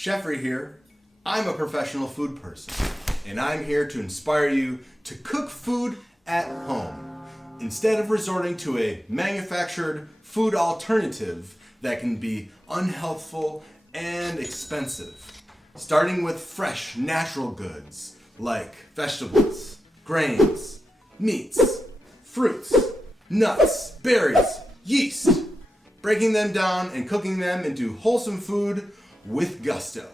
Jeffrey here. I'm a professional food person, and I'm here to inspire you to cook food at home instead of resorting to a manufactured food alternative that can be unhealthful and expensive. Starting with fresh, natural goods like vegetables, grains, meats, fruits, nuts, berries, yeast. Breaking them down and cooking them into wholesome food with gusto.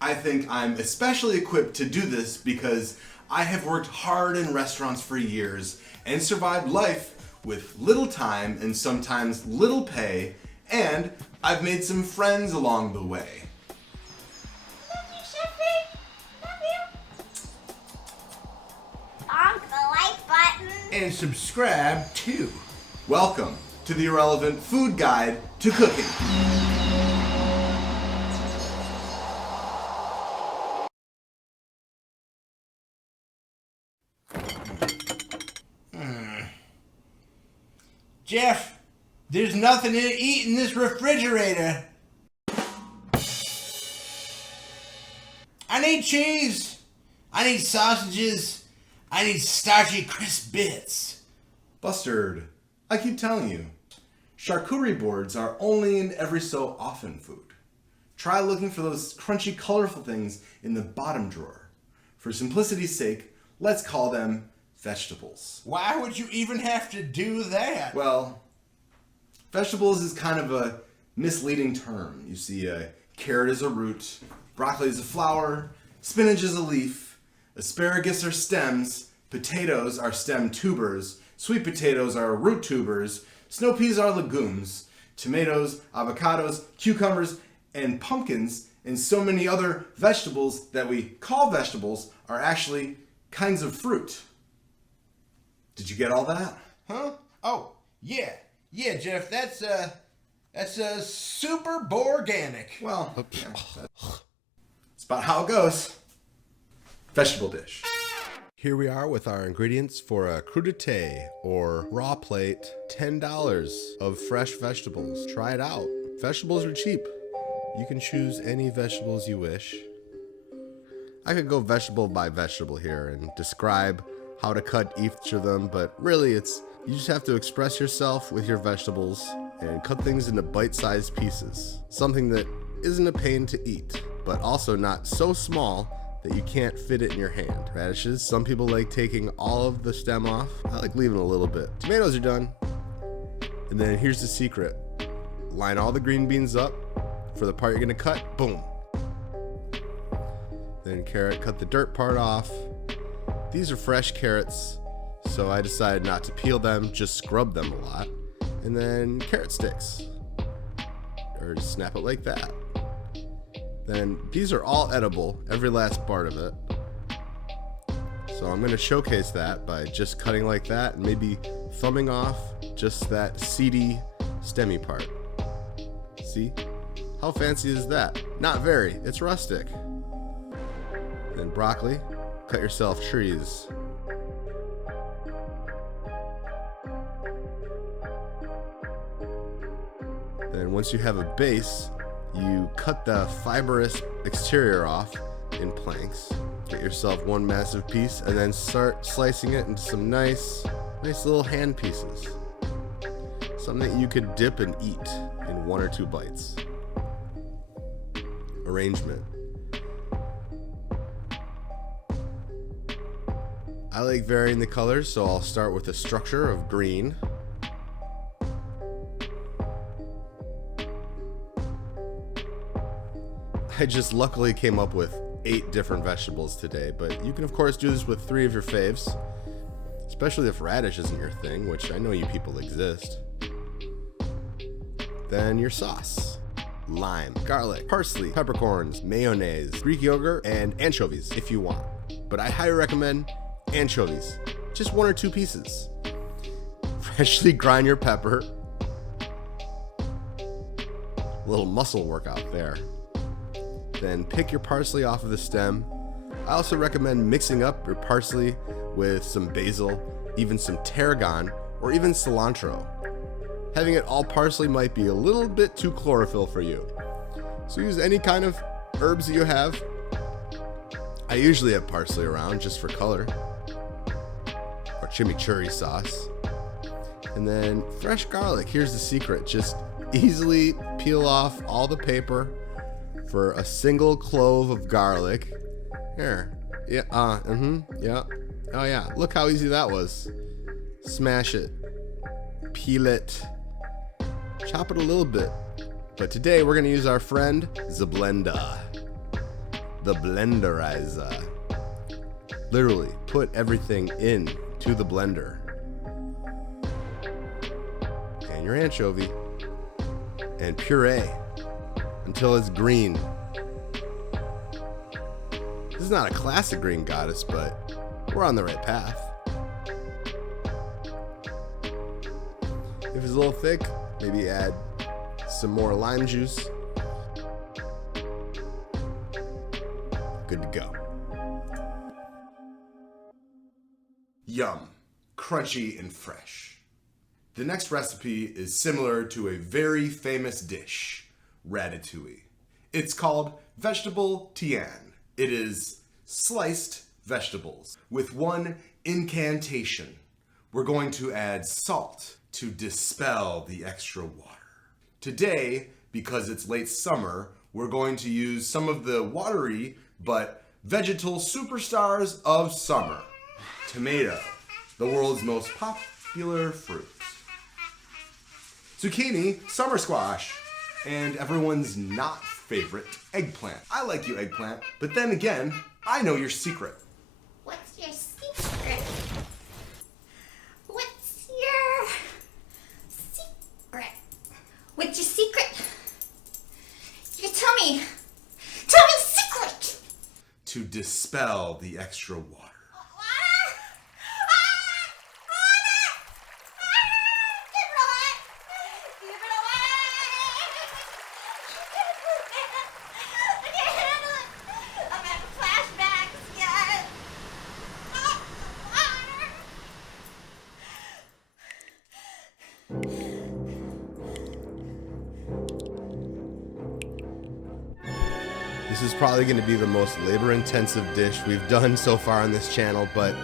I think I'm especially equipped to do this because I have worked hard in restaurants for years and survived life with little time and sometimes little pay, and I've made some friends along the way. Love you, Jeffrey. Love you. Honk the like button. And subscribe too. Welcome to the Irrelevant Food Guide to Cooking. Jeff, there's nothing to eat in this refrigerator. I need cheese. I need sausages. I need starchy crisp bits. Bustard, I keep telling you, charcuterie boards are only in every so often food. Try looking for those crunchy, colorful things in the bottom drawer. For simplicity's sake, let's call them vegetables. Why would you even have to do that? Well, vegetables is kind of a misleading term. You see, a carrot is a root, broccoli is a flower, spinach is a leaf, asparagus are stems, potatoes are stem tubers, sweet potatoes are root tubers, snow peas are legumes, tomatoes, avocados, cucumbers, and pumpkins, and so many other vegetables that we call vegetables are actually kinds of fruit. Did you get all that? Huh? Oh, yeah, Jeff. That's super organic. Well, yeah, that's about how it goes. Vegetable dish. Here we are with our ingredients for a crudité or raw plate. $10 of fresh vegetables. Try it out. Vegetables are cheap. You can choose any vegetables you wish. I could go vegetable by vegetable here and describe how to cut each of them, but really you just have to express yourself with your vegetables and cut things into bite-sized pieces. Something that isn't a pain to eat, but also not so small that you can't fit it in your hand. Radishes, some people like taking all of the stem off. I like leaving a little bit. Tomatoes are done. And then here's the secret. Line all the green beans up for the part you're gonna cut, boom. Then carrot, cut the dirt part off. These are fresh carrots, so I decided not to peel them, just scrub them a lot. And then carrot sticks, or just snap it like that. Then these are all edible, every last part of it. So I'm gonna showcase that by just cutting like that and maybe thumbing off just that seedy, stemmy part. See? How fancy is that? Not very, it's rustic. Then broccoli. Cut yourself trees. Then once you have a base, you cut the fibrous exterior off in planks. Get yourself one massive piece and then start slicing it into some nice little hand pieces. Something that you could dip and eat in 1 or 2 bites. Arrangement. I like varying the colors, so I'll start with a structure of green. I just luckily came up with 8 different vegetables today, but you can of course do this with 3 of your faves, especially if radish isn't your thing, which I know you people exist. Then your sauce. Lime, garlic, parsley, peppercorns, mayonnaise, Greek yogurt, and anchovies if you want. But I highly recommend anchovies, just 1 or 2 pieces. Freshly grind your pepper. A little muscle workout there. Then pick your parsley off of the stem. I also recommend mixing up your parsley with some basil, even some tarragon, or even cilantro. Having it all parsley might be a little bit too chlorophyll for you. So use any kind of herbs that you have. I usually have parsley around just for color, or chimichurri sauce. And then fresh garlic. Here's the secret. Just easily peel off all the paper for a single clove of garlic. Here. Yeah, yeah. Oh yeah, look how easy that was. Smash it. Peel it. Chop it a little bit. But today we're gonna use our friend, the blender. The blenderizer. Literally, put everything into the blender. And your anchovy. And puree until it's green. This is not a classic green goddess, but we're on the right path. If it's a little thick, maybe add some more lime juice. Good to go. Yum, crunchy and fresh. The next recipe is similar to a very famous dish, ratatouille. It's called vegetable Tian. It is sliced vegetables with one incantation. We're going to add salt to dispel the extra water. Today, because it's late summer, we're going to use some of the watery but vegetal superstars of summer. Tomato, the world's most popular fruit. Zucchini, summer squash, and everyone's not favorite, eggplant. I like you, eggplant, but then again, I know your secret. What's your secret? What's your secret? What's your secret? You tell me. Tell me the secret. To dispel the extra water. This is probably going to be the most labor-intensive dish we've done so far on this channel, but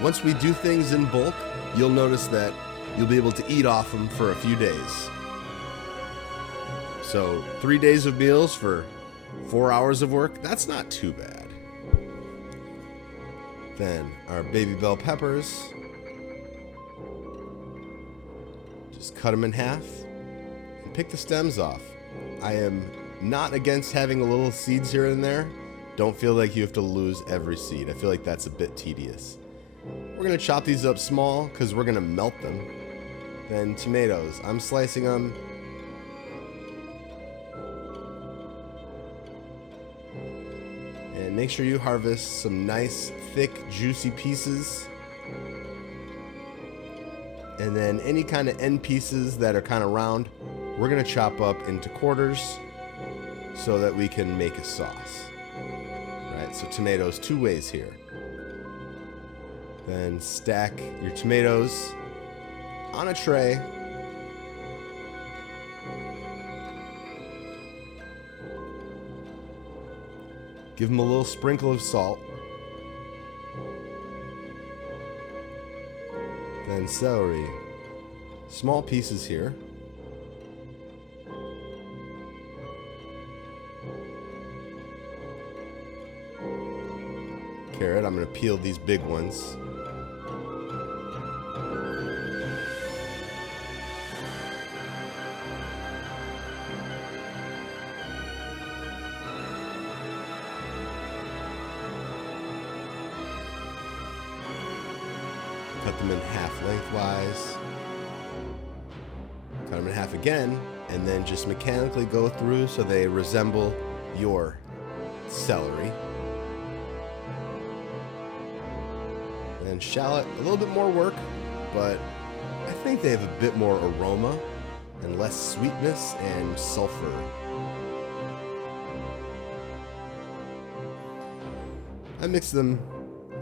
once we do things in bulk, you'll notice that you'll be able to eat off them for a few days. So 3 days of meals for 4 hours of work, that's not too bad. Then our baby bell peppers. Just cut them in half and pick the stems off. I am not against having a little seeds here and there. Don't feel like you have to lose every seed. I feel like that's a bit tedious. We're gonna chop these up small because we're gonna melt them. Then tomatoes, I'm slicing them. And make sure you harvest some nice, thick, juicy pieces. And then any kind of end pieces that are kind of round, we're gonna chop up into quarters so that we can make a sauce. Right, so tomatoes 2 ways here. Then stack your tomatoes on a tray. Give them a little sprinkle of salt. Then celery. Small pieces here. Carrot, I'm going to peel these big ones. Cut them in half lengthwise. Cut them in half again, and then just mechanically go through so they resemble your celery. And shallot, a little bit more work, but I think they have a bit more aroma and less sweetness and sulfur. I mix them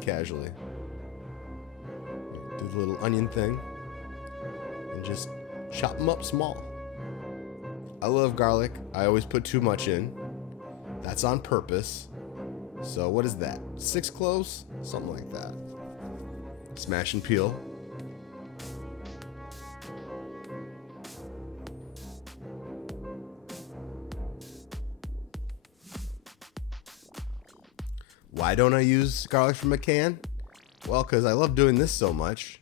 casually. Do the little onion thing and just chop them up small. I love garlic. I always put too much in. That's on purpose. So what is that? 6 cloves? Something like that. Smash and peel. Why don't I use garlic from a can? Well, because I love doing this so much.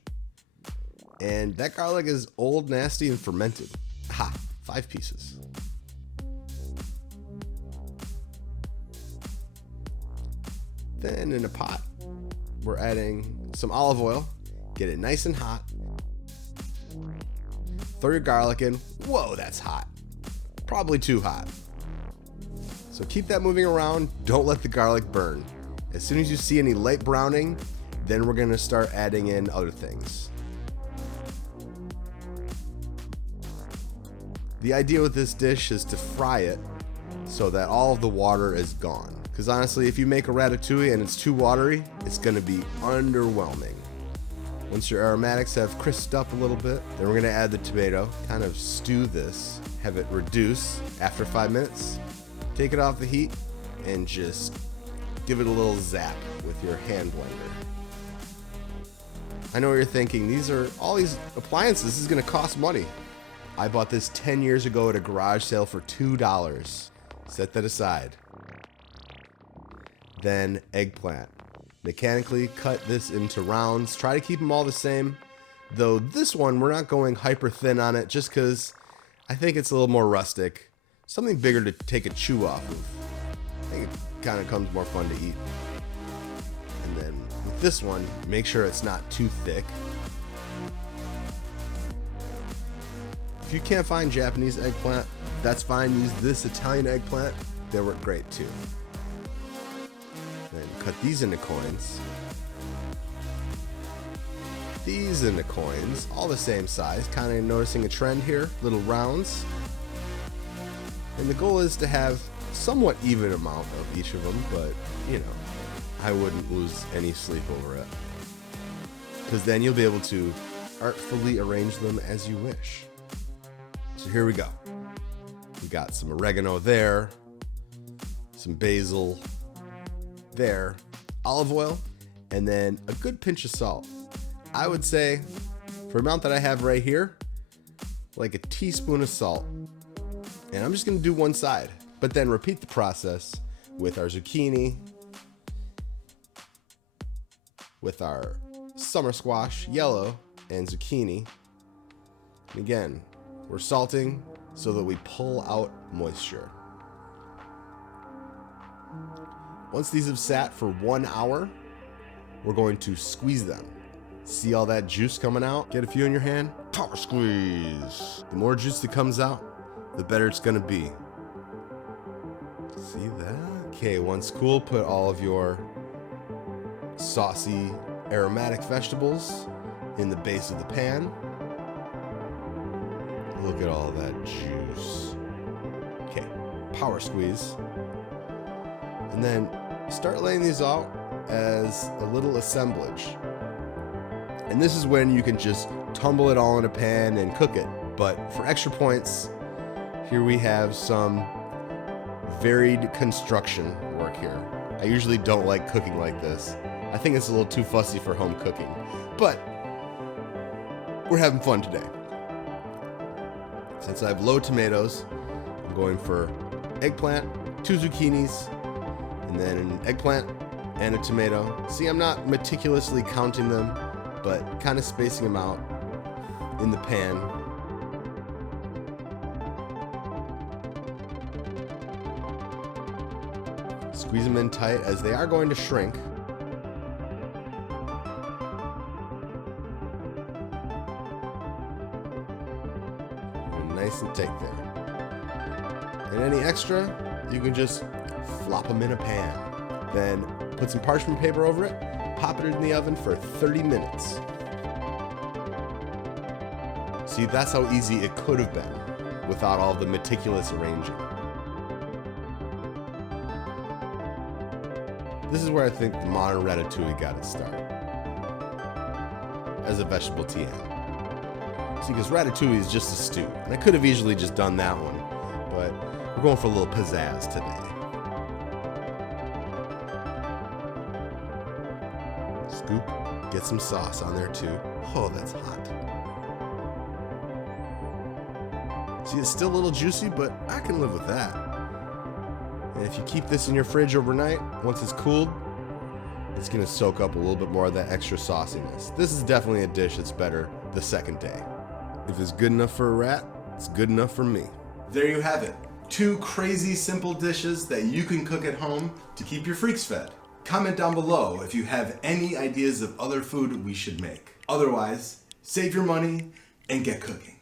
And that garlic is old, nasty, and fermented. Ha! 5 pieces. Then in a pot, we're adding some olive oil. Get it nice and hot. Throw your garlic in. Whoa, that's hot. Probably too hot. So keep that moving around. Don't let the garlic burn. As soon as you see any light browning, then we're going to start adding in other things. The idea with this dish is to fry it so that all of the water is gone. Because honestly, if you make a ratatouille and it's too watery, it's going to be underwhelming. Once your aromatics have crisped up a little bit, then we're going to add the tomato, kind of stew this, have it reduce after 5 minutes. Take it off the heat and just give it a little zap with your hand blender. I know what you're thinking, all these appliances, this is going to cost money. I bought this 10 years ago at a garage sale for $2. Set that aside. Then eggplant. Mechanically cut this into rounds. Try to keep them all the same. Though this one, we're not going hyper thin on it just because I think it's a little more rustic. Something bigger to take a chew off of. I think it kind of comes more fun to eat. And then with this one, make sure it's not too thick. If you can't find Japanese eggplant, that's fine. Use this Italian eggplant. They work great too. Then cut these into coins. These into coins, all the same size. Kind of noticing a trend here, little rounds. And the goal is to have somewhat even amount of each of them, but you know, I wouldn't lose any sleep over it. Because then you'll be able to artfully arrange them as you wish. So here we go. We got some oregano there, some basil there, olive oil, and then a good pinch of salt. I would say, for the amount that I have right here, like a teaspoon of salt. And I'm just going to do one side, but then repeat the process with our zucchini, with our summer squash, yellow, and zucchini. And again, we're salting so that we pull out moisture. Once these have sat for 1 hour, we're going to squeeze them. See all that juice coming out? Get a few in your hand. Power squeeze. The more juice that comes out, the better it's gonna be. See that? Okay, once cool, put all of your saucy aromatic vegetables in the base of the pan. Look at all that juice. Okay, power squeeze. And then start laying these out as a little assemblage. And this is when you can just tumble it all in a pan and cook it. But for extra points, here we have some varied construction work here. I usually don't like cooking like this. I think it's a little too fussy for home cooking. But we're having fun today. Since I have low tomatoes, I'm going for eggplant, 2 zucchinis, and then an eggplant and a tomato. See, I'm not meticulously counting them, but kind of spacing them out in the pan. Squeeze them in tight as they are going to shrink. And nice and tight there. And any extra, you can just flop them in a pan. Then put some parchment paper over it, pop it in the oven for 30 minutes. See, that's how easy it could have been without all the meticulous arranging. This is where I think the modern ratatouille got its start. As a vegetable Tian. See, because ratatouille is just a stew. And I could have easily just done that one, but we're going for a little pizzazz today. Scoop, get some sauce on there too. Oh, that's hot. See, it's still a little juicy, but I can live with that. And if you keep this in your fridge overnight, once it's cooled, it's gonna soak up a little bit more of that extra sauciness. This is definitely a dish that's better the second day. If it's good enough for a rat, it's good enough for me. There you have it. 2 crazy simple dishes that you can cook at home to keep your freaks fed. Comment down below if you have any ideas of other food we should make. Otherwise, save your money and get cooking.